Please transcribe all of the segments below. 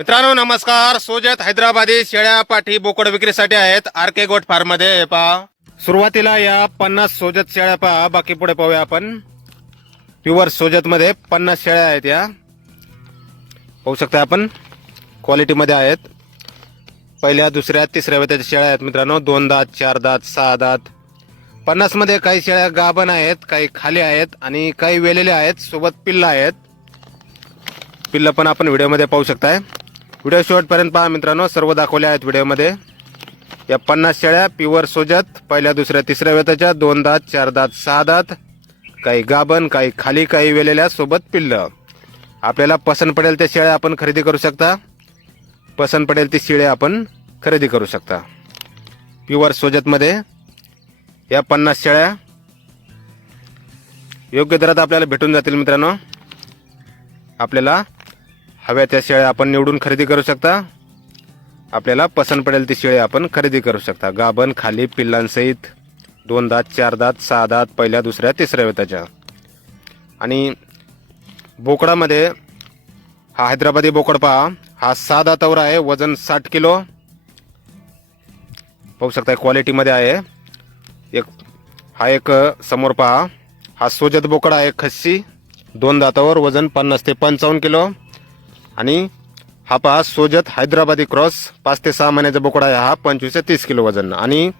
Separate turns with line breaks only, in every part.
मित्रांनो नमस्कार. सोजत हैदराबादी शेळ्या पाठी बोकड विक्रीसाठी आहेत आर के गोट फार्ममध्ये पहा. सुरुवातीला या पन्नास सोजत शेळ्या पहा. बाकी पुढे पाहूया आपण. प्युअर सोजत मध्ये पन्नास शेळ्या आहेत या. पाहू शकता आपण. क्वालिटी मध्ये आहेत. पहिल्या दुसऱ्या तिसऱ्या वेताच्या शेळ्या आहेत मित्रांनो. दोन दात चार दात सहा दात. पन्नासमध्ये काही शेळ्या गाभण आहेत काही खाली आहेत आणि काही वेलेल्या आहेत. सोबत पिल्ल आहेत. पिल्ल पण आपण व्हिडिओमध्ये पाहू शकताय. व्हिडिओ शेवटपर्यंत पहा मित्रांनो सर्व दाखवले आहेत व्हिडिओमध्ये. या पन्नास शेळ्या प्युअर सोजत पहिल्या दुसऱ्या तिसऱ्या वेताच्या दोन दात चार दात सहा दात काही गाभण काही खाली काही वेलेल्या सोबत पिल्लं. आपल्याला पसंत पडेल त्या शेळ्या आपण खरेदी करू शकता. पसंत पडेल ती शेळ्या आपण खरेदी करू शकता. प्युअर सोजतमध्ये या पन्नास शेळ्या योग्य दरात आपल्याला भेटून जातील मित्रांनो. आपल्याला हव्या त्या शेळ्या आपण निवडून खरेदी करू शकता. आपल्याला पसंत पडेल ती शेळी आपण खरेदी करू शकता. गाभण खाली पिल्लांसहित दोन दात चार दात सहा दात पहिल्या दुसऱ्या तिसऱ्या वेताच्या आणि बोकडामध्ये हा हैदराबादी बोकड पहा. हा सहा दातावर आहे वजन साठ किलो. पाहू शकता क्वालिटीमध्ये आहे. एक हा एक समोर पहा. हा सोजत बोकड आहे खस्सी. दोन दातावर वजन पन्नास ते पंचावन्न किलो. आणि हा पहा सोजत हैदराबादी क्रॉस पाच ते सहा महिन्याचा बोकडा आहे हा पंचवीस ते तीस किलो वजन. आणि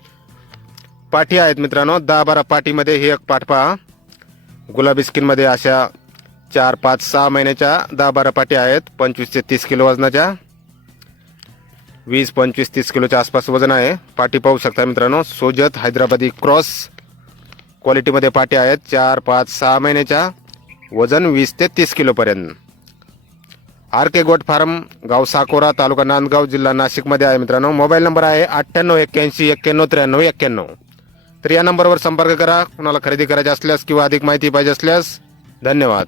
पाठी आहेत मित्रांनो दहा बारा पाठीमध्ये हे एक पाठ पहा. गुलाबी स्किनमध्ये अशा चार पाच सहा महिन्याच्या दहा बारा पाठी आहेत पंचवीस ते तीस किलो वजनाच्या. वीस पंचवीस तीस किलोच्या आसपास वजन आहे. पाठी पाहू शकता मित्रांनो सोजत हैदराबादी क्रॉस क्वालिटीमध्ये पाठी आहेत चार पाच सहा महिन्याच्या वजन वीस ते तीस किलोपर्यंत. आर के गोट फार्म गाव साकोरा तालुका नांदगाव जिल्हा नाशिकमध्ये आहे मित्रांनो. मोबाईल नंबर आहे अठ्ठ्याण्णव एक्क्याऐंशी एक्क्याण्णव त्र्याण्णव एक्क्याण्णव. तर या नंबरवर संपर्क करा. कुणाला खरेदी करायची असल्यास किंवा अधिक माहिती पाहिजे असल्यास धन्यवाद.